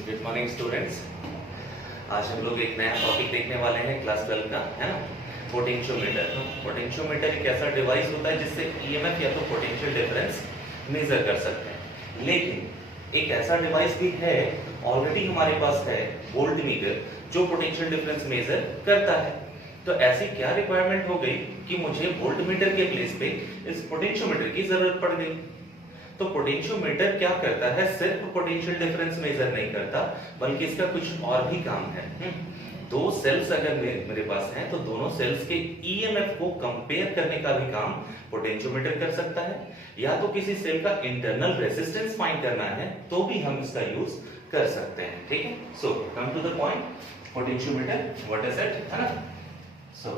Good morning students. आज हम लोग एक नया टॉपिक देखने वाले हैं क्लास 12 का, है ना। पोटेंशियोमीटर। पोटेंशियोमीटर एक ऐसा डिवाइस होता है जिससे ईएमएफ या तो पोटेंशियल डिफरेंस मेजर कर सकते हैं। लेकिन एक ऐसा डिवाइस भी है, ऑलरेडी हमारे पास है, वोल्टमीटर, जो पोटेंशियल डिफरेंस मेजर करता है। तो ऐसी क्या रिक्वायरमेंट हो गई कि मुझे वोल्टमीटर के प्लेस पे इस पोटेंशियोमीटर की जरूरत पड़ गई। तो पोटेंशियोमीटर क्या करता है, सिर्फ पोटेंशियल डिफरेंस मेजर नहीं करता, बल्कि इसका कुछ और भी काम है। दो सेल्स अगर मेरे पास हैं, तो दोनों सेल्स के ईएमएफ को कंपेयर करने का भी काम पोटेंशियोमीटर कर सकता है। या तो किसी सेल का इंटरनल रेजिस्टेंस फाइंड करना है, तो भी हम इसका यूज कर सकते हैं। ठीक है, so come to the point. Potentiometer what is it, है ना। So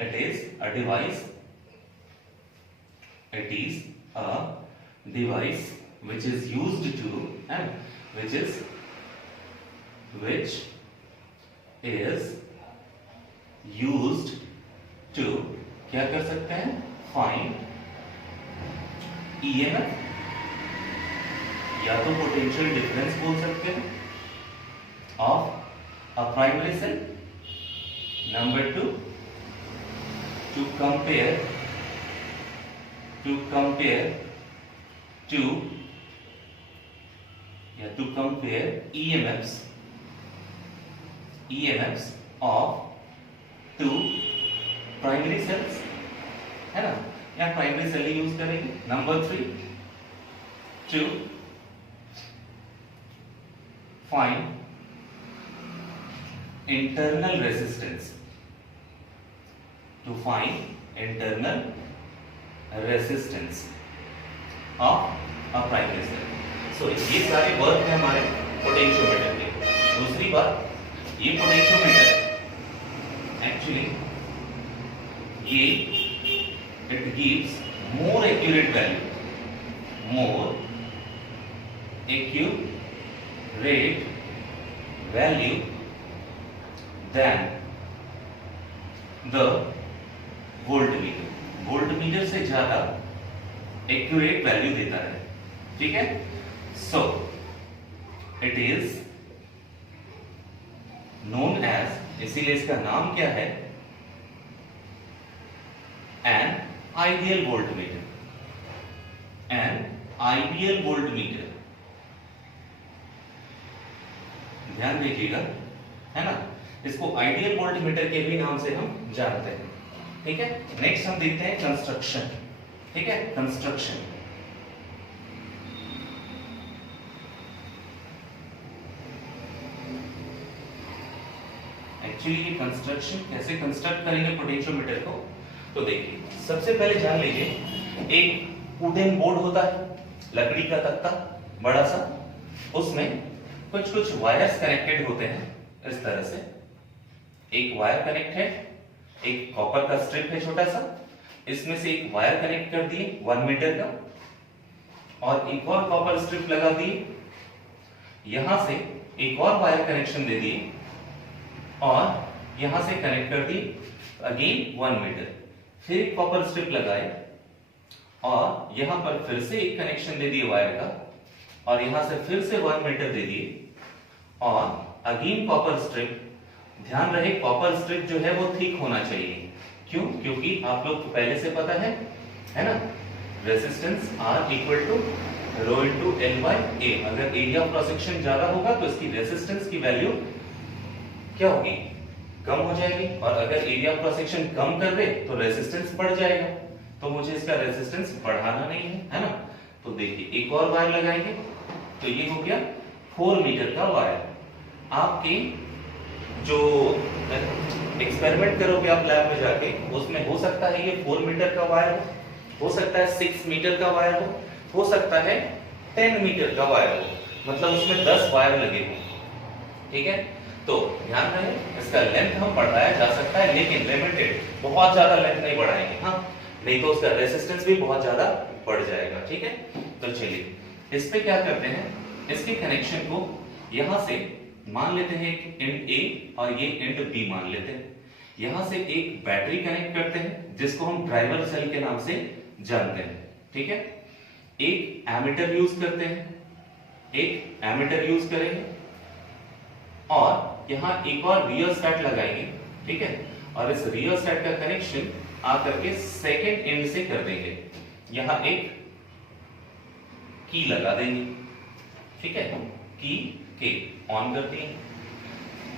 it is a device, it is a device which is used to and which is used to क्या कर सकते हैं, find EMF या तो पोटेंशियल डिफरेंस बोल सकते हैं of a primary cell. Number 2, to compare EMFs of two primary cells, है ना, या प्राइमरी सेल यूज करेंगे। Number 3, to find internal resistance, of a primary cell. So ये सारे वर्क है हमारे पोटेंशियोमीटर के। दूसरी बात, ये potentiometer actually it gives more accurate value than the voltmeter से ज्यादा एक्यूरेट वैल्यू देता है। ठीक है, so it is known as, इसीलिए इसका नाम क्या है, एन आइडियल वोल्टमीटर। ध्यान दीजिएगा, है ना। इसको आइडियल वोल्टमीटर के भी नाम से हम जानते हैं। ठीक है, नेक्स्ट हम देखते हैं कंस्ट्रक्शन। ठीक है, कंस्ट्रक्शन। एक्चुअली ये कंस्ट्रक्शन कैसे कंस्ट्रक्ट करेंगे पोटेंशियोमीटर को, तो देखिए, सबसे पहले जान लीजिए, एक वुडन बोर्ड होता है, लकड़ी का तख्ता बड़ा सा, उसमें कुछ वायर्स कनेक्टेड होते हैं इस तरह से। एक वायर कनेक्ट है, एक कॉपर का स्ट्रिप है छोटा सा, इसमें से एक वायर कनेक्ट कर दिए 1 मीटर का, और एक और कॉपर स्ट्रिप लगा दिए, यहां से एक और वायर कनेक्शन दे दिए, और यहां से कनेक्ट कर दी अगेन 1 मीटर, फिर एक कॉपर स्ट्रिप लगाए, और यहां पर फिर से एक कनेक्शन दे दिए वायर का, और यहां से फिर से 1 मीटर दे दिए, और अगेन कॉपर स्ट्रिप। ध्यान रहे, कॉपर स्ट्रिप जो है वो थिक होना चाहिए। क्यों? क्योंकि आप लोग को पहले से पता है ना, resistance R equal to rho into L by A। अगर एरिया ऑफ क्रॉस सेक्शन ज्यादा होगा तो इसकी रेजिस्टेंस की वैल्यू क्या होगी, कम हो जाएगी, और अगर एरिया ऑफ क्रॉस सेक्शन कम कर दे तो रेजिस्टेंस बढ़ जाएगा। तो मुझे इसका रेजिस्टेंस बढ़ाना नहीं है ना। तो देखिए, एक और वायर लगाएंगे, तो ये हो गया 4 मीटर का वायर। आपके जो एक्सपेरिमेंट करोगे आप लैब में जाके, उसमें हो सकता है ये 4 मीटर का वायर हो सकता है 6 मीटर का वायर हो सकता है 10 मीटर का वायर हो, मतलब उसमें 10 वायर लगे हों। ठीक है, तो ध्यान रहे, इसका लेंथ हम बढ़ाया जा सकता है, लेकिन लिमिटेड, बहुत ज्यादा लेंथ नहीं बढ़ाएंगे, हाँ, नहीं तो उसका रेजिस्टेंस भी बहुत ज्यादा बढ़ जाएगा। ठीक है, तो चलिए इस पे क्या करते हैं, इसके कनेक्शन को यहां से मान लेते हैं एक एंड ए और ये एंड बी मान लेते हैं। यहां से एक बैटरी कनेक्ट करते हैं जिसको हम ड्राइवर सेल के नाम से जानते हैं। ठीक है, एक एमीटर यूज करते हैं, एक एमीटर यूज करेंगे, और यहाँ एक और रियोस्टैट लगाएंगे, ठीक है, और इस रियोस्टैट का कनेक्शन आकर के सेकेंड एंड से कर देंगे, यहाँ एक की लगा देंगे, ठीक है, की के ऑन करती है,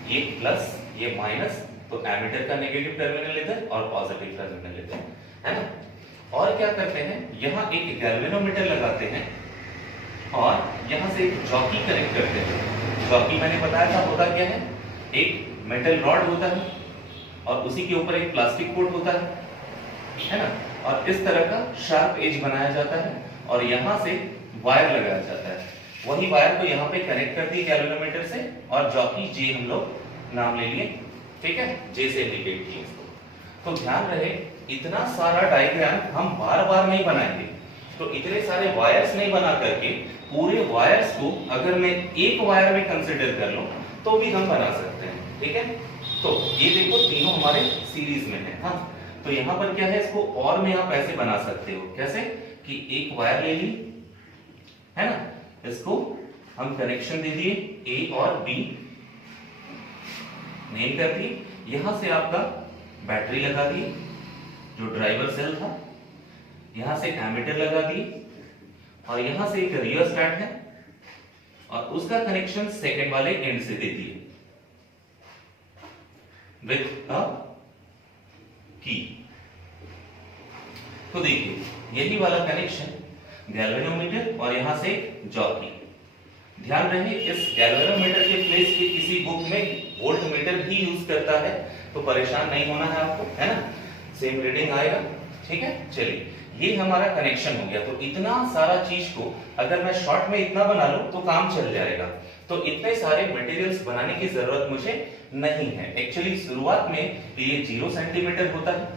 ये प्लस ये माइनस, तो एमीटर का नेगेटिव टर्मिनल इधर और पॉजिटिव टर्मिनल इधर, है ना। और क्या करते हैं, यहाँ एक गैल्वेनोमीटर लगाते हैं और यहाँ से एक जॉकी कनेक्ट करते हैं। जॉकी मैंने बताया था होता क्या है, एक मेटल रॉड होता है और उसी के ऊपर एक प्लास्टिक कोट होता है ना, और इस तरह का शार्प एज बनाया जाता है और यहाँ से वायर लगाया जाता है। वही वायर को यहाँ पे कनेक्ट कर दी गैल्वेनोमीटर से और जॉकी जे हम लोग नाम ले लिए, ठीक है, जे से इंडिकेट किए इसको। तो ध्यान रहे इतना सारा डायग्राम हम बार बार नहीं बनाएंगे, तो इतने सारे वायर्स नहीं बना करके पूरे वायर्स को अगर मैं एक वायर में कंसिडर कर लूं तो भी हम बना सकते हैं, ठीक है। तो ये देखो तीनों हमारे सीरीज में है, हाँ। तो यहाँ पर क्या है, इसको और में आप ऐसे बना सकते हो, कैसे कि एक वायर ले ली, है ना, इसको हम कनेक्शन दे दिए ए और बी, नेम कर दी, यहां से आपका बैटरी लगा दी जो ड्राइवर सेल था, यहां से एमीटर लगा दी और यहां से एक रियोस्टैट है और उसका कनेक्शन सेकंड वाले एंड से दे दिए विथ अ की। तो देखिए यही वाला कनेक्शन गैल्वेनोमीटर और यहां से जॉकी। ध्यान रहे इस गैल्वेनोमीटर के प्लेस पे किसी बुक में वोल्टमीटर भी यूज करता है, तो परेशान नहीं होना है आपको, है ना, सेम रीडिंग आएगा, ठीक है। चलिए ये हमारा कनेक्शन हो गया। तो इतना सारा चीज को अगर मैं शॉर्ट में इतना बना लूं तो काम चल जाएगा। तो इतने सारे मटेरियल्स बनाने की जरूरत मुझे नहीं है। एक्चुअली शुरुआत में ये 0 सेंटीमीटर होता है,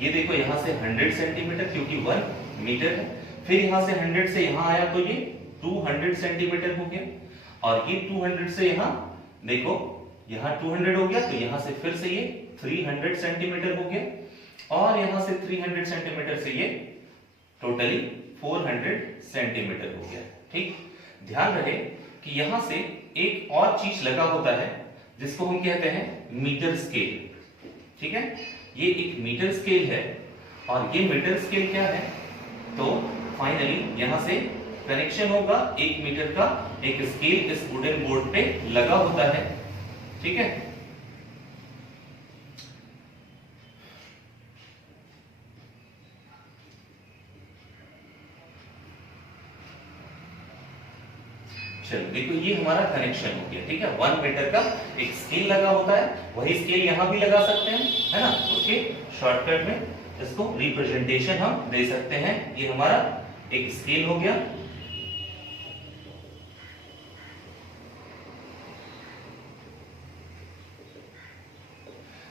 ये देखो यहां से 100 सेंटीमीटर क्योंकि 1 मीटर है, फिर यहां से 100 से यहां आया तो ये 200 सेंटीमीटर हो गया और ये 200 से यहां देखो यहां 200 हो गया, तो यहां से फिर से ये 300 सेंटीमीटर हो गया और यहां से 300 सेंटीमीटर से ये टोटली 400 सेंटीमीटर हो गया, ठीक। ध्यान रहे कि यहां से एक और चीज लगा होता है जिसको हम कहते हैं मीटर स्केल, ठीक है। ये एक मीटर स्केल है और ये मीटर स्केल क्या है, तो फाइनली यहां से कनेक्शन होगा 1 मीटर का, एक स्केल इस वुडन बोर्ड पे लगा होता है, ठीक है। चलो देखो ये हमारा कनेक्शन हो गया, ठीक है। 1 मीटर का एक स्केल लगा होता है, वही स्केल यहां भी लगा सकते हैं, है ना। उसके शॉर्टकट में इसको रिप्रेजेंटेशन हम दे सकते हैं। ये हमारा एक स्केल हो गया,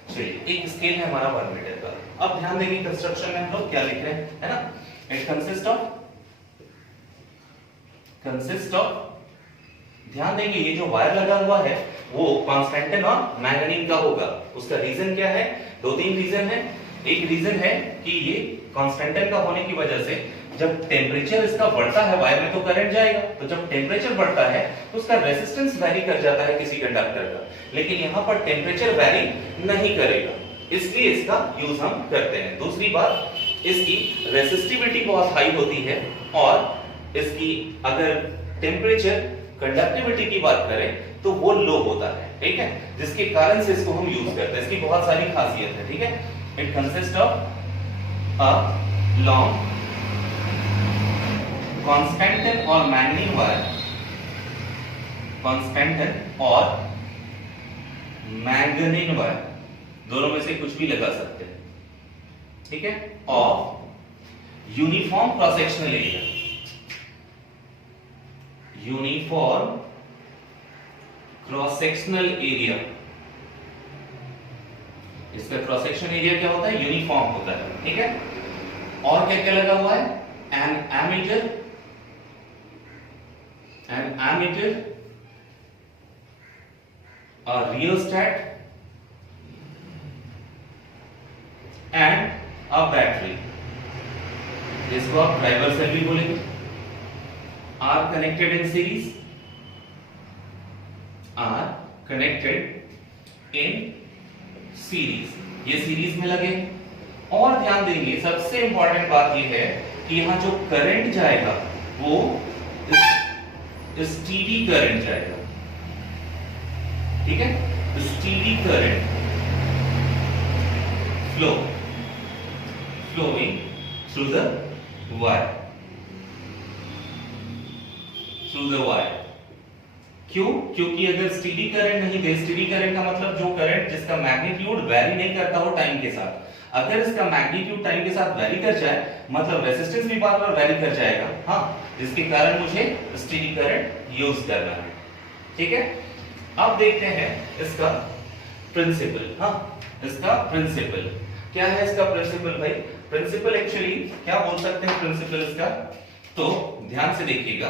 चलिए एक स्केल है हमारा 1 मीटर का। अब ध्यान देंगे कंस्ट्रक्शन में हम लोग क्या लिख रहे हैं, है ना। इट कंसिस्ट ऑफ ध्यान देंगे ये जो वायर लगा हुआ है वो कॉन्स्टेंटाइन और मैंगनीज का होगा। उसका रीजन क्या है, 2-3 रीजन है। एक रीजन है कि ये कॉन्स्टेंटाइन का होने की वजह से जब टेम्परेचर इसका बढ़ता है वायर में तो करंट जाएगा, तो जब टेम्परेचर बढ़ता है तो उसका रेजिस्टेंस वैरी कर जाता है किसी कंडक्टर का, लेकिन यहाँ पर टेम्परेचर वैरी नहीं करेगा, इसलिए इसका यूज हम करते हैं। दूसरी बात, इसकी रेसिस्टिविटी बहुत हाई होती है और इसकी अगर टेम्परेचर कंडक्टिविटी की बात करें तो वो लो होता है, ठीक है, जिसके कारण से इसको हम यूज करते हैं। इसकी बहुत सारी खासियत है, ठीक है। It consist of a long Constantine और मैंगनीज वायर, कॉन्स्टेंटाइन और मैंगनीज वायर दोनों में से कुछ भी लगा सकते हैं, ठीक है। Of uniform cross sectional area, uniform cross sectional area, इसका क्रॉस सेक्शन एरिया क्या होता है, यूनिफॉर्म होता है, ठीक है। और क्या क्या लगा हुआ है, an ammeter, a rheostat and a battery, जिसको आप ड्राइवर सेल भी बोलेंगे, are connected in series, are connected in series, ये सीरीज में लगे। और ध्यान देंगे सबसे इंपॉर्टेंट बात ये है कि यहां जो करंट जाएगा वो स्टीडी करंट जाएगा, ठीक है, steady current flowing through the wire, क्यों? क्योंकि अगर स्टीडी करंट नहीं दे, स्टीडी करंट का मतलब जो करंट जिसका मैग्नीट्यूड वेरी नहीं करता हो टाइम के साथ, अगर इसका मैग्नीट्यूड टाइम के साथ वेरी कर जाए मतलब रेजिस्टेंस भी बार बार वेरी कर जाएगा, हाँ, जिसके कारण मुझे स्टीडी करंट यूज करना है, ठीक है। अब देखते हैं इसका प्रिंसिपल, हाँ, इसका प्रिंसिपल क्या है? इसका प्रिंसिपल भाई, प्रिंसिपल एक्चुअली क्या बोल सकते हैं प्रिंसिपल इसका, तो ध्यान से देखिएगा।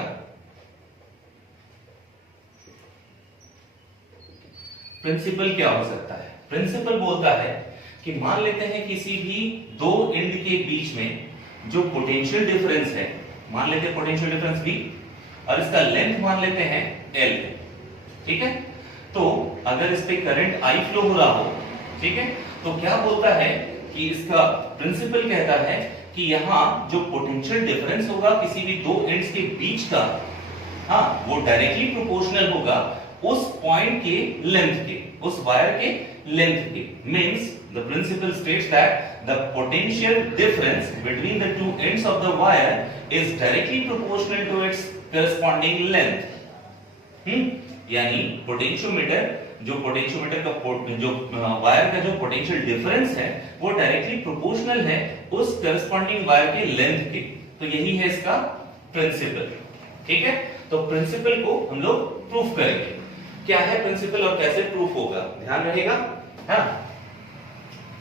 प्रिंसिपल क्या हो सकता है? प्रिंसिपल बोलता है कि मान लेते हैं किसी भी दो एंड के बीच में जो पोटेंशियल डिफरेंस है, मान लेते हैं पोटेंशियल डिफरेंस V और इसका लेंथ मान लेते हैं L, ठीक है। तो अगर इस पे करंट I फ्लो हो रहा हो, ठीक है, तो क्या बोलता है कि इसका प्रिंसिपल कहता है कि यहां जो पोटेंशियल डिफरेंस होगा किसी भी दो एंड्स के बीच का, हाँ, वो डायरेक्टली प्रोपोर्शनल होगा उस पॉइंट के लेंथ के, उस वायर के लेंथ के। Means the principle states that the potential difference between the two ends of the wire is directly proportional to its corresponding length. यानी पोटेंशियोमीटर, जो पोटेंशियोमीटर का जो वायर का जो पोटेंशियल डिफरेंस है वो डायरेक्टली प्रोपोर्शनल है उस करस्पॉन्डिंग वायर के लेंथ के। तो यही है इसका प्रिंसिपल, ठीक है। तो प्रिंसिपल को हम लोग प्रूफ करेंगे, क्या है प्रिंसिपल और कैसे प्रूफ होगा, ध्यान रहेगा, हाँ।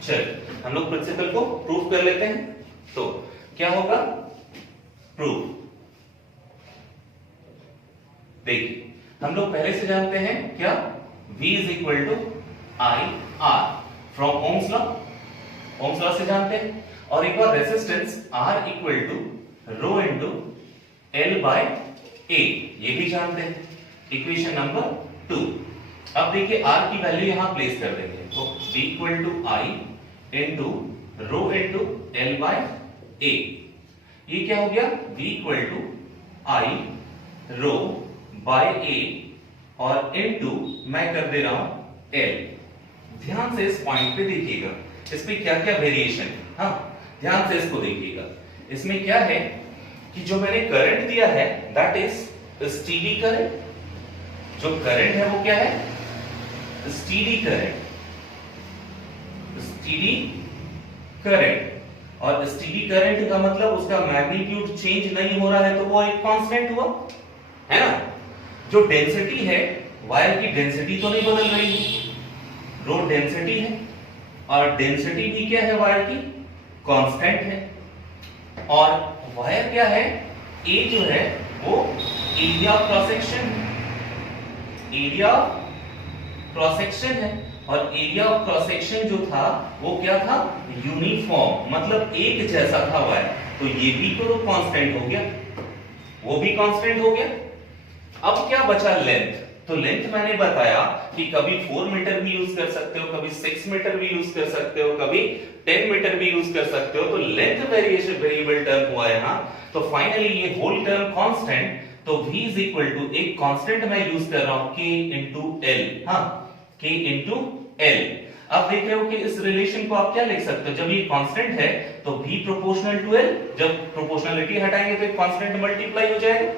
चलिए हम लोग प्रिंसिपल को प्रूफ कर लेते हैं। तो क्या होगा प्रूफ, देखिए हम लोग पहले से जानते हैं क्या, V is equal to I R from Ohm's law, Ohm's law से जानते हैं। और एक बार resistance R equal to rho into L by A, ये भी जानते हैं, इक्वेशन नंबर 2। अब देखिए R की वैल्यू यहां प्लेस कर देंगे, तो V equal to I into rho into L by A, ये क्या हो गया, V equal to I rho by A और इनटू मैं कर दे रहा हूं L। ध्यान से इस पॉइंट पे देखिएगा, इसमें क्या क्या वेरिएशन, हाँ, ध्यान से इसको देखिएगा। इसमें क्या है कि जो मैंने करंट दिया है दैट इज स्टीडी करंट, जो करंट है वो क्या है, स्टीडी करंट, स्टीडी करंट। और स्टीडी करंट का मतलब उसका मैग्नीट्यूड चेंज नहीं हो रहा है, तो वो एक कांस्टेंट हुआ, है ना। जो डेंसिटी है, वायर की डेंसिटी तो नहीं बदल रही है, रो डेंसिटी है, और डेंसिटी भी क्या है वायर की, कांस्टेंट है। और वायर क्या है, ए जो है वो area of cross section, area of cross section है। और एरिया ऑफ क्रॉस सेक्शन जो था वो क्या था, यूनिफॉर्म, मतलब एक जैसा था वायर, तो ये भी तो कांस्टेंट हो गया, वो भी कांस्टेंट हो गया। अब क्या बचा, लेंथ। तो लेंथ मैंने बताया कि कभी 4 मीटर भी यूज कर सकते हो, कभी 6 मीटर भी यूज कर सकते हो, कभी 10 मीटर भी यूज कर सकते हो। तो लेंथ वेरिएशन वेरिएबल टर्म हुआ यहां, तो फाइनली ये होल टर्म कांस्टेंट, तो v इज इक्वल टू एक कांस्टेंट मैं यूज कर रहा हूं k into l, हाँ, k into l। अब देख रहे हो कि इस रिलेशन को आप क्या लिख सकते हो, जब ये कांस्टेंट है तो v प्रोपोर्शनल टू l, जब प्रोपोर्शनलिटी हटाएंगे तो एक कांस्टेंट मल्टीप्लाई हो जाएगा,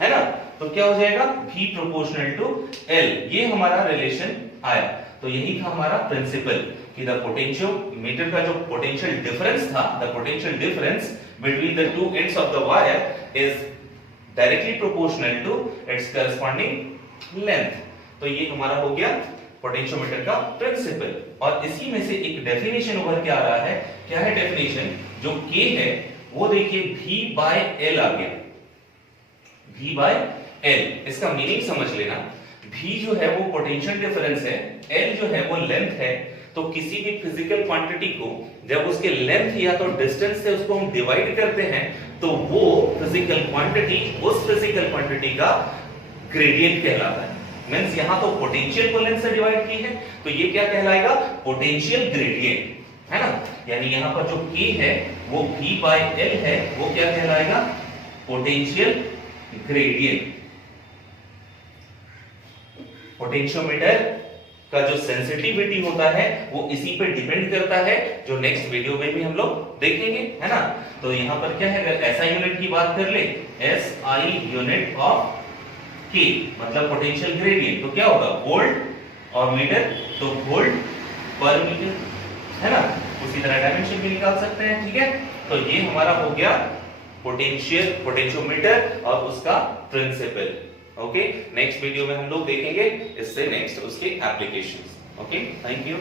है ना। तो क्या हो जाएगा, v प्रोपोर्शनल टू l, ये हमारा रिलेशन आया। तो यही था हमारा प्रिंसिपल कि द पोटेंशियोमीटर का जो पोटेंशियल डिफरेंस था, the potential difference between the two ends of the wire is directly proportional to its corresponding length. तो ये हमारा हो गया पोटेंशियोमीटर का प्रिंसिपल। और इसी में से एक डेफिनेशन उभर के आ रहा है, क्या है डेफिनेशन, जो k है वो देखिए v by l आ गया, v by l। इसका मीनिंग समझ लेना, v जो है वो पोटेंशियल डिफरेंस है, l जो है वो लेंथ है। तो किसी भी फिजिकल क्वांटिटी को जब उसके लेंथ या तो डिस्टेंस से उसको हम डिवाइड करते हैं तो वो फिजिकल क्वांटिटी उस फिजिकल क्वांटिटी का ग्रेडियंट कहलाता है। मींस यहां तो पोटेंशियल को लेंथ से डिवाइड की है, तो ये क्या कहलाएगा, पोटेंशियल ग्रेडियंट, है ना। यानी यहां पर जो K है वो V/L है, वो क्या कहलाएगा, पोटेंशियल ग्रेडियंट। पोटेंशियोमीटर का जो सेंसिटिविटी होता है वो इसी पे डिपेंड करता है, जो नेक्स्ट वीडियो में भी हम लोग देखेंगे, है ना। तो यहां पर क्या है, अगर SI यूनिट की बात कर ले, SI यूनिट ऑफ K मतलब पोटेंशियल ग्रेडियंट, तो क्या होगा, वोल्ट और मीटर, तो वोल्ट पर मीटर, है ना। उसी तरह डायमेंशन भी निकाल सकते हैं, ठीक है। तो ये हमारा हो गया पोटेंशियोमीटर और उसका प्रिंसिपल। ओके, नेक्स्ट वीडियो में हम लोग देखेंगे इससे नेक्स्ट उसके एप्लीकेशंस। Okay, thank you.